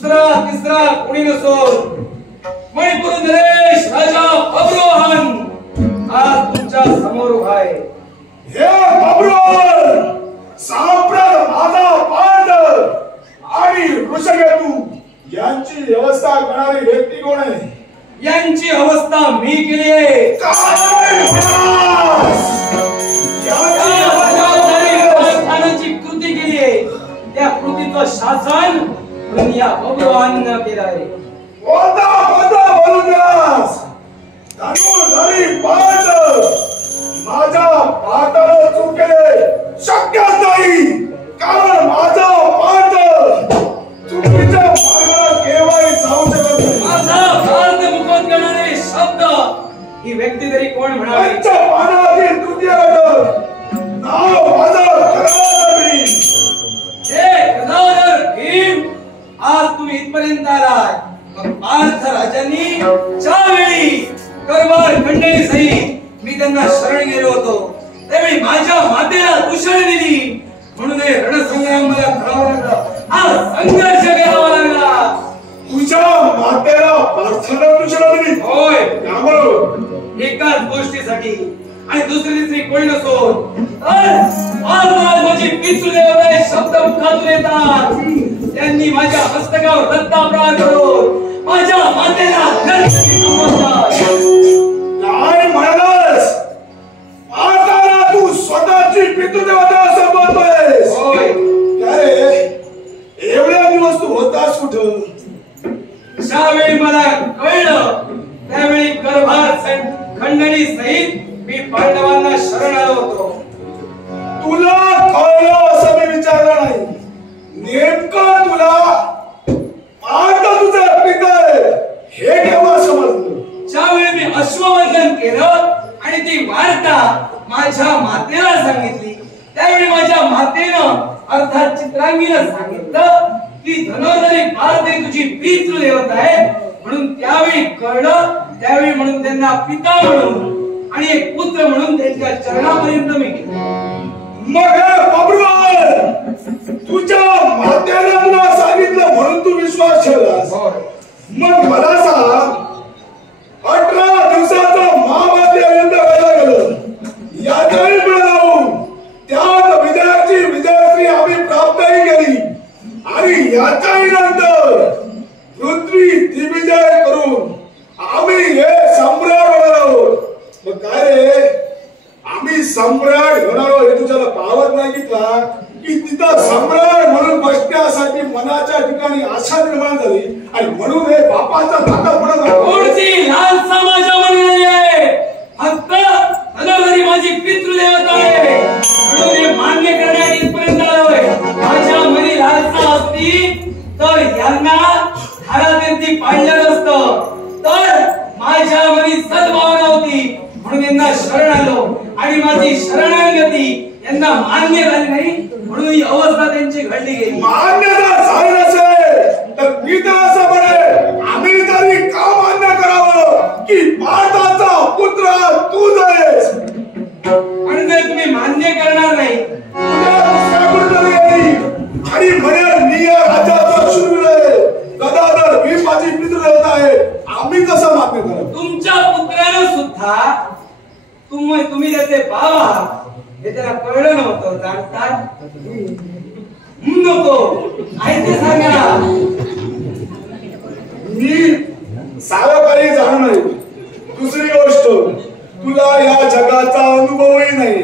दुसरा तिसरा कोणी नसो मणिपूर नरेश राजा बब्रुवाहन आज तुमच्या समोर उभा आहे. हे बब्रुवाहन साम्राट माझा पांड आणि ऋषकेतू यांची व्यवस्था करणारी व्यक्ती कोण आहे? यांची अवस्था मी केली आहे. स्थानाची कृती केली आहे. त्या कृतीचं शासन या बब्रुवाहनानं केलं आहे. कोणता बोलू द्यास धनुर्धारी पांड माझा पाठाला चुकले शक्य नाही, कारण माझा पाठ चुकीच्या मार्गाला केव्हाही जाऊ शकत नाही. माझा भारत मुखत करणारे शब्द ही व्यक्ती तरी कोण म्हणावी? त्यांच्या पानातील तृतीय नाव माझं गदाधर. हे गदाधर भीम, आज तुम्ही इथपर्यंत आलाय. मग पार्थ राजांनी ज्यावेळी करवार खंडणी सहित मी त्यांना शरण गेलो होतो त्यावेळी माझ्या मातेला दूषण दिली, म्हणून हे रणसंग्राम मला करावा लागला. आज संघर्ष करावा लागला. तुझ्या मातेला पार्थाला दूषण दिली? होय, त्यामुळे एकाच गोष्टीसाठी आणि दुसरी तिसरी कोणी नसो तर माझी पितृदेवता शब्द मुखातून येतात. त्यांनी माझ्या हस्तकावर रक्ताप्रहार करून माझ्या मातेला काय म्हणालास? पार्थाला तू स्वतःची पितृदेवता असं बोलतोयस? होय. काय एवढ्या दिवस तू होतास कुठं? ज्यावेळी मला कळलं त्यावेळी करभार खंडणी सहित मी पांडवांना शरण आलो होतो. तुला कळलं असं मी विचारलं नाही. नेमकं तुला पार्थ तुझा पिता आहे हे केव्हा समजलं? ज्यावेळी मी अश्ववर्धन केलं आणि ती वार्ता माझ्या मातेला सांगितली त्यावेळी माझ्या मातेनं अर्थात चित्रांगीनं सांगितलं की धनुर्धरी पार्थ ही तुझी पितृदेवता आहे. म्हणून त्यावेळी कळलं. त्यावेळी म्हणून त्यांना पिता म्हणून आणि एक पुत्र म्हणून त्यांच्या चरणापर्यंत मी गेलो. मग बब्रुवाहन तुझ्या मातेला तुला सांगितलं म्हणून तू विश्वास ठेवलास? मग मला सांग, 18 दिवसाचं महाभारतीय युद्ध व्हायला गेलं. याच्याही पुढे जाऊन त्यात विजयाची विजयश्री आम्ही प्राप्तही केली आणि याच्याही नंतर पृथ्वी दिग्विजय करून आम्ही हे सम्राट होणार आहोत. मग काय रे, आम्ही सम्राट होणार आहोत हे तुझ्याला पावत नाही का? की तिथं सम्राट म्हणून बसण्यासाठी मनाच्या ठिकाणी आशा निर्माण झाली आणि म्हणून हे बापाचा धाका पुढे कोणती लालसा माझ्या मनी नाहीये. फक्त धनुर्धरी माझी पितृदेवता आहे म्हणून हे मान्य करण्यात इथपर्यंत आलोय. माझ्या मनी लालसा असती तर यांना घरातील पाडलं नसतं. तर माझ्या मनी सद्भावना होती म्हणून यांना शरण आलो आणि माझी शरणागती यांना मान्य झाली नाही म्हणून ही अवस्था त्यांची घडली गेली. मान्यता झाली नसेल तर मी तर असं म्हणे, आम्ही तरी का मान्य करावं की पार्थाचा पुत्र तूच आहेस? आणि जर तुम्ही मान्य करणार नाही आणि म्हणे मी या राजाचा शूर आहे, गदाधर भीम माझी पितृदेवता आहे, आम्ही कसं मान्य करावं? तुमच्या पुत्रानं सुद्धा तुम्ही त्याचे बाबा हे त्याला कळलं नव्हतं. जाणतात नको आहे ते सांगा. मी सारं काही जाणू नाही. दुसरी गोष्ट, तुला या जगाचा अनुभवही नाही,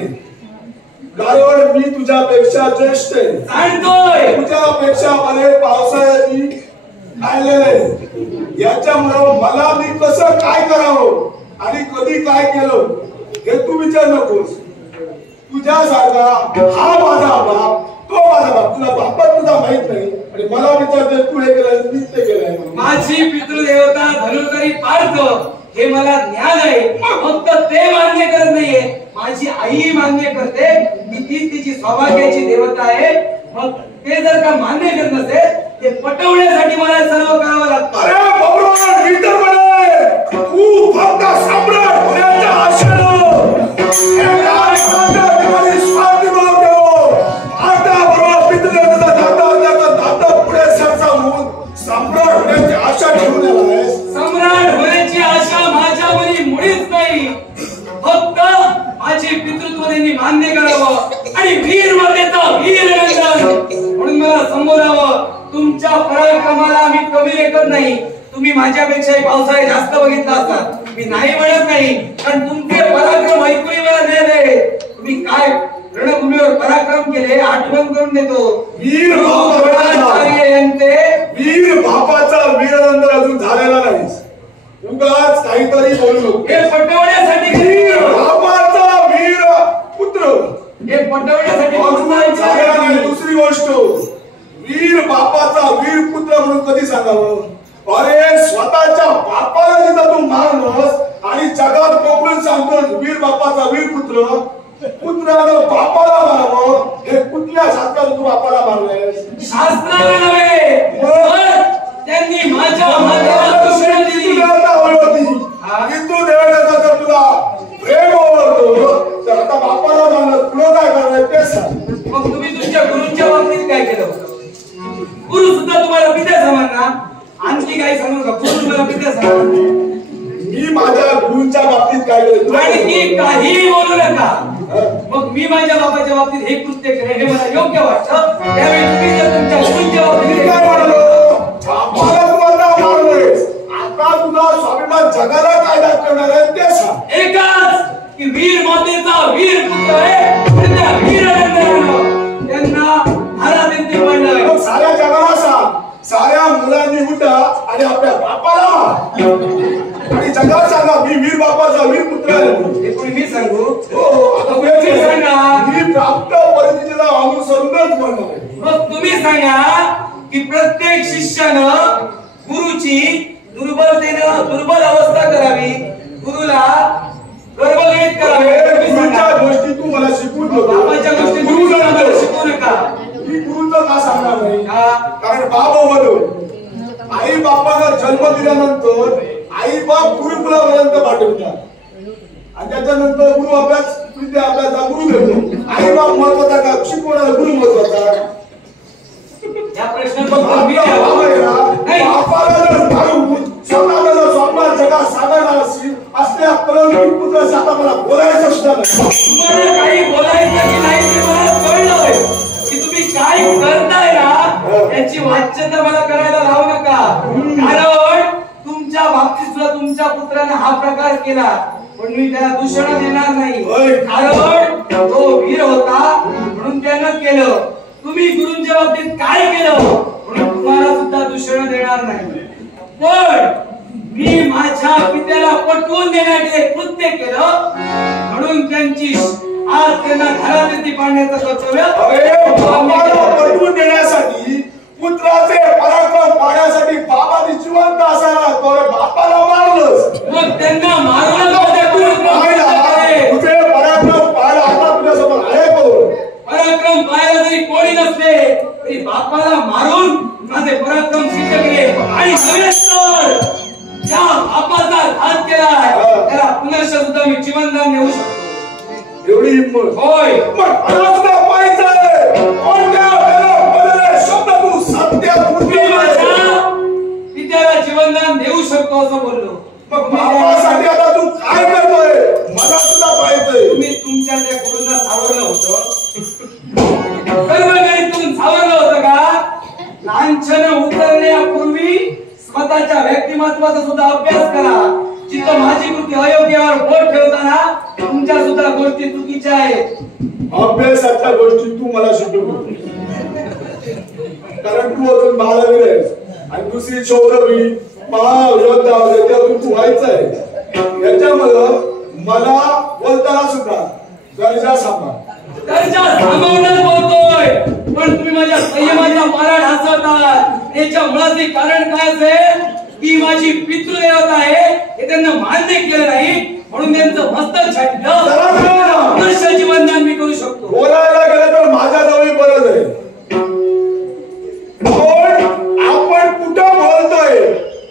कारण मी तुझ्यापेक्षा ज्येष्ठ आहे. जाणतोय तुझ्यापेक्षा मला पावसाळ्याची खाल्लेले याच्यामुळं मला मी कसं काय करावं आणि कधी काय केलं हे तू विचार नकोस. तुझ्यासारखा हा माझा बाप, तो माझा बाप. तुला बापात तुझा माहित नाही आणि मला विचारते तू हे केलंय मी ते केलंय. माझी पितृदेवता धनुर्धरी पार्थ हे मला ज्ञान आहे. फक्त ते मान्य करत नाहीये, माझी आई मान्य करते की ती तिची सौभाग्याची देवता आहे. मग ते जर का मान्य करत नसेल ते पटवण्यासाठी मला सर्व करावं लागतं. अरे बब्रुवाहन, मी तर म्हणे तू फक्त सम्राट होण्याच्या आशेनं स्वार्थी भाव ठेव. आता बरोबर पितृदेवतेचा दाता पुढे सरसा होऊन सम्राट तुमचं संबोधावं. तुमच्या पराक्रमाला आम्ही कमी लेखत नाही. तुम्ही माझ्यापेक्षाही पावसाळे जास्त बघितला असतात, मी नाही म्हणत नाही, पण तुमचे पराक्रम ऐकून मला दिले. तुम्ही काय रणभूमीवर पराक्रम केले आठवण करून देतो. वीर वीर बापाचा वीरनंद अजून झालेला नाही. उगाच काहीतरी बोलू नको. हे पटवण्यासाठी वीर बापाचा वीर पुत्र हे पटवण्यासाठी अजून झालेला नाही. दुसरी गोष्ट, वीर बापाचा वीर पुत्र म्हणून कधी सांगावं? अरे स्वतःच्या बापाला जिथं तू मारलंस आणि जगात कोकणून सांगतोस वीर बापाचा वीर पुत्र. पुत्रानं बापाला मारावं, हे कुठल्या शास्त्रात तू बापाला मारलंयस? शास्त्राला नव्हे, तर त्यांनी माझ्या माथ्याला दुश्मन दिली. हिंदू देवाचा जर तुला प्रेम आवडतो तर आता बापाला मारलं, तुला काय करणार ते सांग. मग तुम्ही तुमच्या गुरूंच्या बाबतीत काय केलं? गुरु सुद्धा तुम्हाला पित्या समान ना? आणखी काही सांगू नका. गुरु तुम्हाला पित्या समान. मी माझ्या गुरूंच्या बाबतीत काय केलं आणखी काही बोलू नका. मग मी माझ्या बाबाच्या बाबतीत हे कृत्य केलं हे मला योग्य वाटतं. त्यावेळी तुम्ही जर तुमच्या गुरूंच्या बाबतीत काय म्हणलो? बापाला तू आता मारलोयस, आता तुला स्वाभिमान जगाला काय दाखवणार आहे ते सांग. एकाच की वीर मातेचा वीर पुत्र आहे, त्यांना वीरानंद त्यांना हारादिंती म्हणलं. मग साऱ्या जगाला सांग, साऱ्या मुलांनी उठा आणि आपल्या बापाला मार आणि जगाला सांगा मी वीर बापाचा वीर पुत्र आहे. हे कोणी मी सांगू? हो, आता तुम्ही सांगा. मी प्राप्त परिस्थितीला अनुसरूनच म्हणणार आहे. मग तुम्ही सांगा की प्रत्येक शिष्यानं गुरुची दुर्बल अवस्था करावी, गुरुला गर्भगणित करावे. गुरुच्या गोष्टी तू मला शिकवून बाबाच्या गोष्टी गुरु तुम्ही शिकू नका. मी गुरुचं का सांगणार नाही? का? कारण बाबा म्हणून आई बापाला जन्म दिल्यानंतर आई बाप गुरुकुलापर्यंत पाठवतात आणि त्याच्यानंतर गुरु अभ्यास विद्या अभ्यासा गुरु देतो. आई बाप महत्वाचा का शिकवणारा गुरु महत्वाचा? या प्रश्नाचं मी बापाला जर मारून स्वतःला जर स्वप्नात जगात सांगायला असल्या परंतु पुत्र आता मला बोलायचं सुद्धा नाही. तुम्हाला काही बोलायचं की नाही ते मला कळलंय की तुम्ही काय करताय ना याची वाच्यता मला करायला लावू नका. कारण तुमच्या बाबतीत सुद्धा तुमच्या पुत्राने हा प्रकार केला, पण मी त्याला दूषण देणार नाही. कारण तो वीर होता म्हणून त्यानं केलं. तुम्ही गुरूंच्या बाबतीत काय केलं म्हणून तुम्हाला सुद्धा दूषण देणार नाही. पण मी माझ्या पित्याला पटवून देण्याचे कृत्य केलं म्हणून त्यांची आज त्यांना घरात पाडण्याचं कर्तव्य. पटवून देण्यासाठी पुत्राचे पराक्रम पाहण्यासाठी बाबाने जिवंत असायला बापाला मारलंस. मग त्यांना मारलं तुझे पराक्रम पाहायला आता तुझ्यासमोर आहे कोण? पराक्रम पाहायला जरी कोणी नसले तरी बापाला मारून माझे पराक्रम सिद्ध केले. आणि ज्या बापाचा घात केलाय त्याला पुनश्च सुद्धा मी जीवनदान देऊ शकतो. एवढी हिंमत? होय. सुद्धा पाहिजे कोणत्या शब्द तू सत्य पित्याला जीवनदान देऊ शकतो असं बोललो. मग बापासाठी आता तू काय करतोय? मला सुद्धा पाहिजे. तुम्ही तुमच्या त्या गुरूंना सावरलं होतं, कर्मगणितून सावरलं होतं का? लांछन उतरण्यापूर्वी स्वतःच्या व्यक्तिमत्वाचा सुद्धा अभ्यास करा. जिथं माझी कृती अयोग्यावर बोट ठेवताना तुमच्या सुद्धा गोष्टी चुकीच्या आहेत. अभ्यासाच्या गोष्टी तू मला शिकवू, कारण तू अजून बाळावीर आहेस आणि दुसरी शौरवी महायोद्धा त्यातून तू व्हायचं आहे. याच्यामुळं मला बोलताना सुद्धा दर्जा सांभाळ. दर्जा सांभाळूनच बोलतोय, पण तुम्ही माझ्या संयमाचा पारा ढासवतात. याच्या मुळाचे कारण काय असेल की माझी पितृदेवता आहे हे त्यांना मान्य केलं नाही म्हणून त्यांचं मस्तक छाटलं. पुनश्च जीवनदान मी करू शकतो. बोलायला गेलं तर माझ्या जवळ बरंच आहे, पण आपण कुठं बोलतोय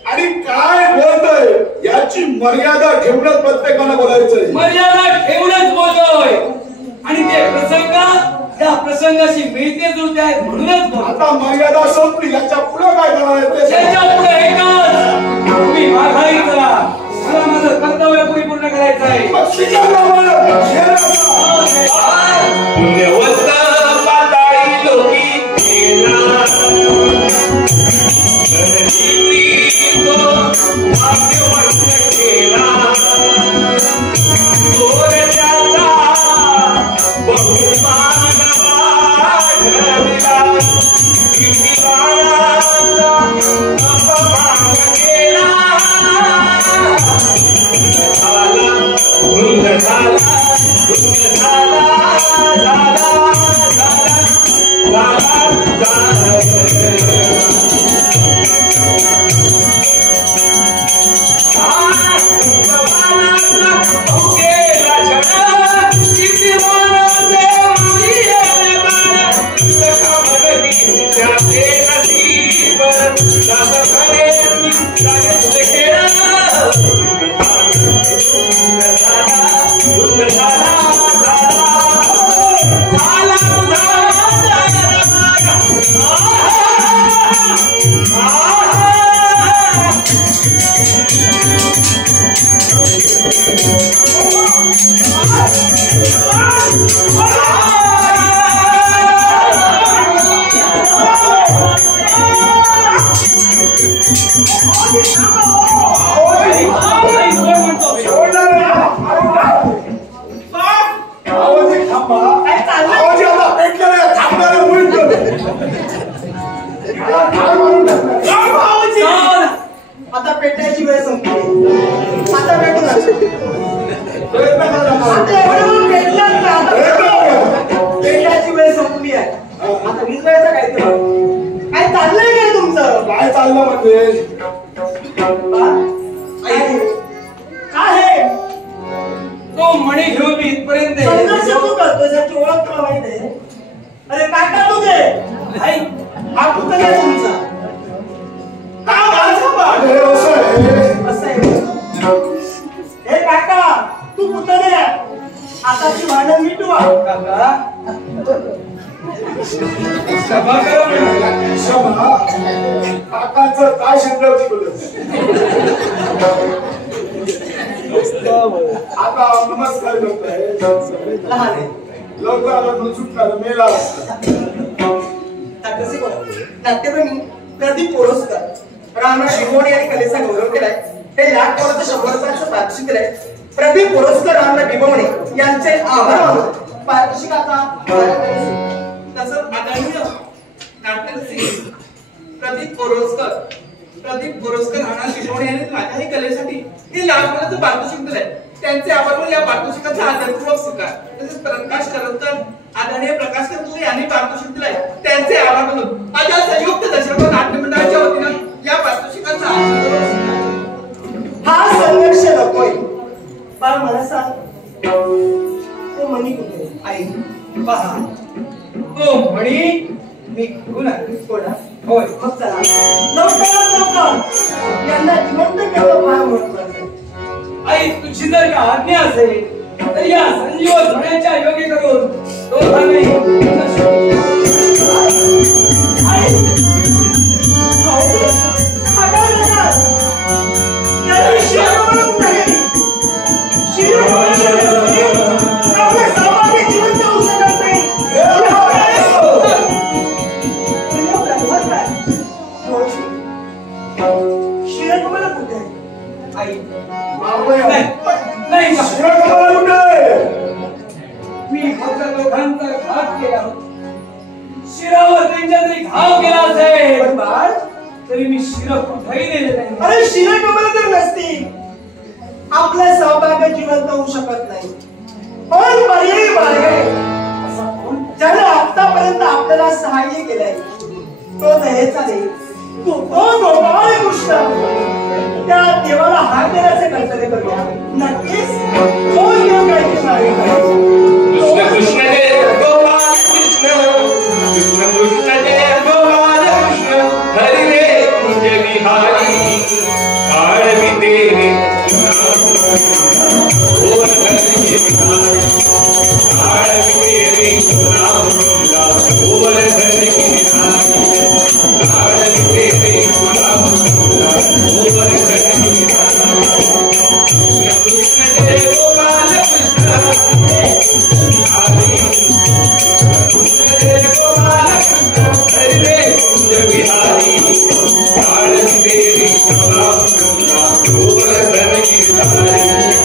आणि काय बोलतोय याची मर्यादा ठेवूनच प्रत्येकाला बोलायचंय. मर्यादा ठेवूनच बोलतोय आणि ते प्रसंग त्या प्रसंगाशी मिळते जुळते आहेत म्हणूनच बोलतो. आता मर्यादा संपली, याच्या पुढे काय करणार आहे ते त्याच्या पुढे एकच तुम्ही माघारी करा. मला माझं कर्तव्य पूर्ण करायचं आहे. व्यवस्था पाताळी लोकी आता पेटायची वेळ संपली. आता पेटू पेटायची वेळ संपली आहे. आता विजवायचं काय ते काय चाललंय काय तुमचं? काय चाललं म्हणजे काय आहे तो मणी घेऊन मी इथपर्यंत संघर्ष तू करतोय त्याची ओळख तुला माहित आहे? अरे काय करतो ते हा पुतण्या आहे तुमचा का असं आहे. हे काका तू पुतण्या आताची भांडण मिटवा. काका सभा करा. काकांचं काय शिकवती बोलत आता नमस्कार करतोय. लहान आहे लवकर आला म्हणून सुटला मेला. नाट्यप्रेमी प्रदीप पोरसकर राणा शिवोणे आणि कलेचा गौरव केलाय. हे लाख वर्ष 100 रुपयाचं पारितोषिक दिलंय. प्रदीप पोरसकर राणा बिबवणे यांचे आभार मानतो. पारितोषिकाचा तसंच आदरणीय नाट्यरसिक प्रदीप पोरसकर राणा शिवोणे यांनी माझ्याही कलेसाठी हे लाख वर्षाचं पारितोषिक दिलंय. त्यांचे आभार मानून या पारितोषिकाचा आदरपूर्वक स्वीकार. तसेच प्रकाश करंजकर आदरणीय प्रकाश करंजकर यांनी पारितोषिक दिलंय. त्यांचे आभार मानून माझ्या संयुक्त दशरथ नाट्य मंडळाच्या वतीनं या पारितोषिकाचा हा संघर्ष नकोय. पण मला सांग तो मणी कुठे? आई पहा तो मणी मी घेऊन आलो. कोणा? होय. मग चला लवकर यांना जिवंत करणं फार महत्वाचं आहे. आई तुझी जर का आज्ञा असेल तर या संजीव होण्याच्या योगी करून दोघांनी नाही मी फक्त लोकांचा घात केला. शिरावर त्यांच्या जरी घाव केला असेल तरी मी शिर कुठेही नेले नाही. अरे शिर कमल जर नसती आपलं सौभाग्य जिवंत होऊ शकत नाही. पण पर्यायी मार्ग आहे. ज्याने आतापर्यंत आपल्याला सहाय्य केलंय तो दयेचा देव, तो गोपाळ कृष्ण. त्या देवाला हात देण्याचे कर्तव्य करूया. नक्कीच तो देव काहीतरी मार्ग कृष्ण कृष्ण जय गोपाल कृष्ण, कृष्ण कृष्ण जय गोपाल कृष्ण. हरी रे कुंज विहारी काळ विते Hare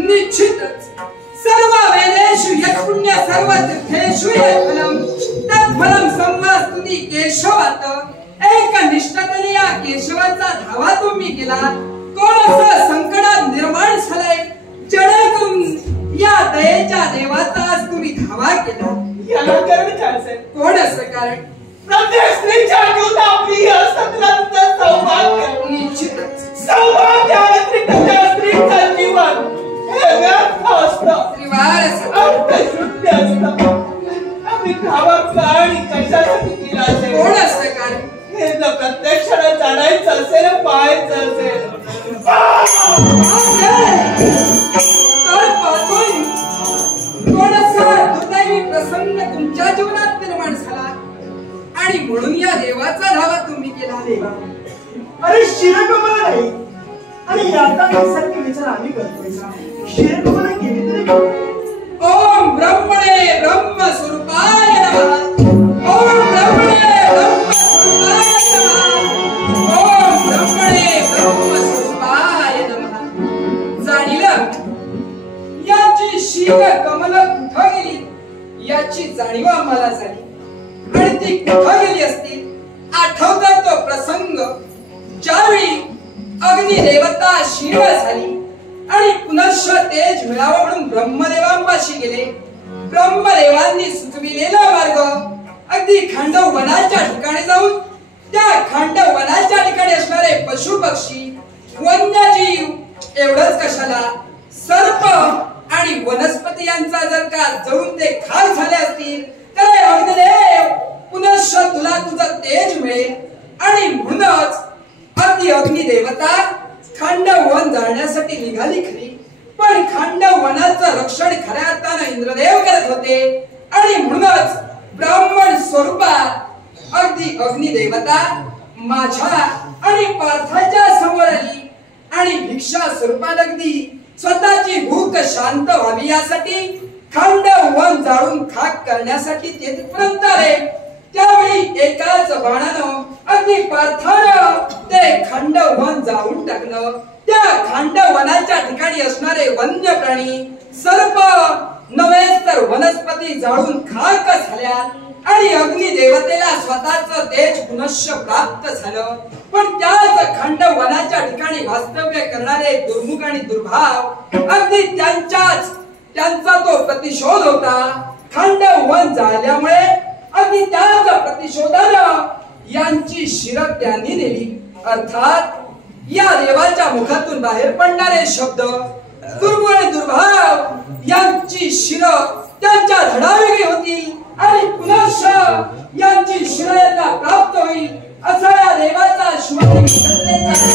निश्चितच सर्व वेदेषु यत्पुण्य सर्व तीर्थेषु यत्फलम तत्फलम संवास्तुती केशवात एकनिष्ठतेने या केशवाचा धावा तुम्ही केला. कोण असं संकटात निर्माण झालंय जेणेकरून या दयेच्या देवाचा आज तुम्ही धावा केला. याला कारण काय असेल? कोण असं कारण? प्रत्येक स्त्रीच्या जीवनात प्रिय सतराचं सौभाग्य. निश्चितच सौभाग्याव्यतिरिक्त त्या स्त्रीचं जीवन हे व्यर्थ असतं. त्रिवार अर्थशुद्ध असतं. आम्ही धावा का आणि कशासाठी केला असेल? कोण असं कारण? हे जर प्रत्यक्षाने जाणायचं असेल पाहायचं असेल प्रसंग तुमच्या जीवनात निर्माण झाला आणि म्हणून या देवाचा धावा तुम्ही केला. अरे शिरकमला नाही आणि याचा सारखे विचार आम्ही करतोय. शिरकमला केली तरी ओम ब्रह्मणे ब्रह्म स्वरूपाय नमः. ओम ब्रह्मणे ब्रह्म स्वरूपाय नमः. ओम ब्रह्मणे ब्रह्म स्वरूपाय नमः. जाणीलं याची शील कमल कुठं गेली याची जाणीव आम्हाला झाली आणि ती कुठं गेली असती. आठवता तो प्रसंग ज्यावेळी अग्निदेवता क्षीण झाली आणि पुनश्च तेज मिळावं म्हणून ब्रह्मदेवांपाशी गेले. ब्रह्मदेवांनी सुचविलेला मार्ग अगदी खांडव वनाच्या ठिकाणी जाऊन त्या खांडव वनाच्या ठिकाणी असणारे पशु पक्षी वन्यजीव एवढंच कशाला सर्प आणि वनस्पती यांचा जर का जळून ते खाक झाले असतील तर अग्निदेव पुनश्च तुला तुझं तेज मिळेल आणि म्हणूनच अगदी अग्निदेवता खांडव वन जाळण्यासाठी निघाली खरी पण खांडव वनाचं रक्षण खऱ्या अर्थानं इंद्रदेव करत होते आणि म्हणूनच ब्राह्मण स्वरूपात अगदी अग्निदेवता माझ्या आणि पार्थाच्या समोर आली आणि भिक्षा स्वरूपात अगदी स्वतःची भूक शांत व्हावी यासाठी खांडव वन जाळून खाक करण्यासाठी तिथपर्यंत आले. त्यावेळी एकाच बाणानं अगदी पार्थानं ते खांडव वन जाळून टाकलं. त्या खांडव वनाच्या ठिकाणी असणारे वन्य प्राणी सर्प नव्हे तर वनस्पती जाळून खाक झाल्या आणि अग्निदेवतेला स्वतःच तेज पुनश्च प्राप्त झालं. पण त्याच खंड वनाच्या ठिकाणी वास्तव्य करणारे दुर्मुख आणि दुर्भाव अगदी त्यांचा तो प्रतिशोध होता. खंड वन झाल्यामुळे अगदी त्याच प्रतिशोधानं यांची शिर त्यांनी नेली. अर्थात या देवाच्या मुखातून बाहेर पडणारे शब्द दुर्गुण आणि दुर्भाव यांची शिर त्यांच्या धडावेगळी होतील आणि पुनश्च यांची शिर यांना प्राप्त होईल असा या देवाचा शुभारंभ आहे.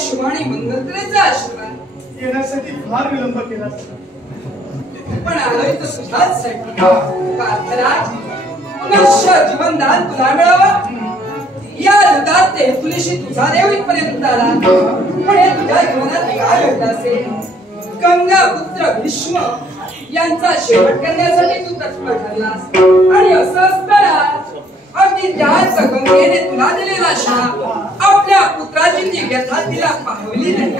शुभाणी मंगलत्रेचा आशीर्वाद येण्यासाठी फार विलंब केला, पण आलोय तर तुझ्याच साठी. पुनश्च जीवनदान तुला मिळावं या युगात ते तुझ्याशी तुझा देव इथपर्यंत आला. पण हे तुझ्या जीवनात काय घडलं असेल? गंगा पुत्र भीष्म यांचा शेवट करण्यासाठी तू तत्पर ठरलास आणि असं असताना अगदी त्याच गंगेने तुला दिलेला शाप आपल्या पुत्राची ती व्यथा तिला पाहवली नाही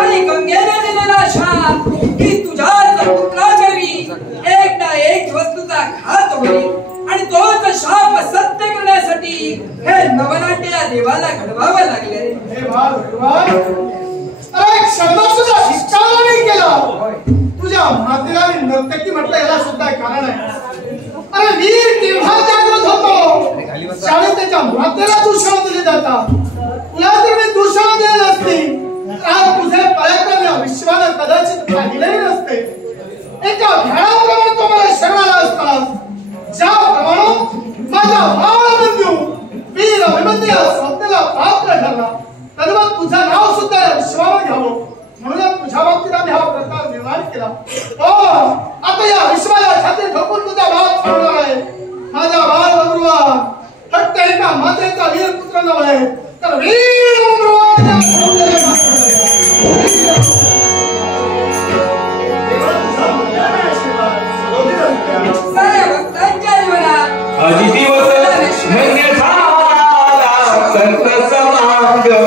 आणि गंगेने दिलेला शाप की तुझ्याच पुत्राचरी एक ना एक दिवस तुझा घात होईल आणि तोच शाप सत्य करण्यासाठी हे नवनाट्य या देवाला घडवावं लागले. हे भगवान, अरे एक शब्द सुद्धा शिष्टाला नाही केला. तुझ्या मातेला नर्तकी म्हटलं याला सुद्धा कारण आहे. अरे वीर केव्हा जागृत होतो शाळेत त्याच्या मातेला दूषण दिले जातात. तुला जर मी दूषण दिले नसते तर तुझे पराक्रम या विश्वाला कदाचित पाहिलेही नसते. एका ध्यानाप्रमाणे तो मला शरणाला असता. ज्याप्रमाणे माझा बाळबंधू वीर अभिमन्यू या स्वप्नाला पात्र ठरला तद्वत तुझं नाव सुद्धा या विश्वावर घ्यावं म्हणून तुझ्या बाबतीत आम्ही हा प्रकार निर्माण केला. आता या विश्वाला छाती ठोकून तुझा बाळ सोडणार आहे. माझा बाळ बबरुवान फक्त एका मातेचा वीर पुत्र नव्हे तर वीर बबरुवान या सौंदर्य भक्तांच्या जीवनात अजी दिवस म्हणजे झाला संत समागम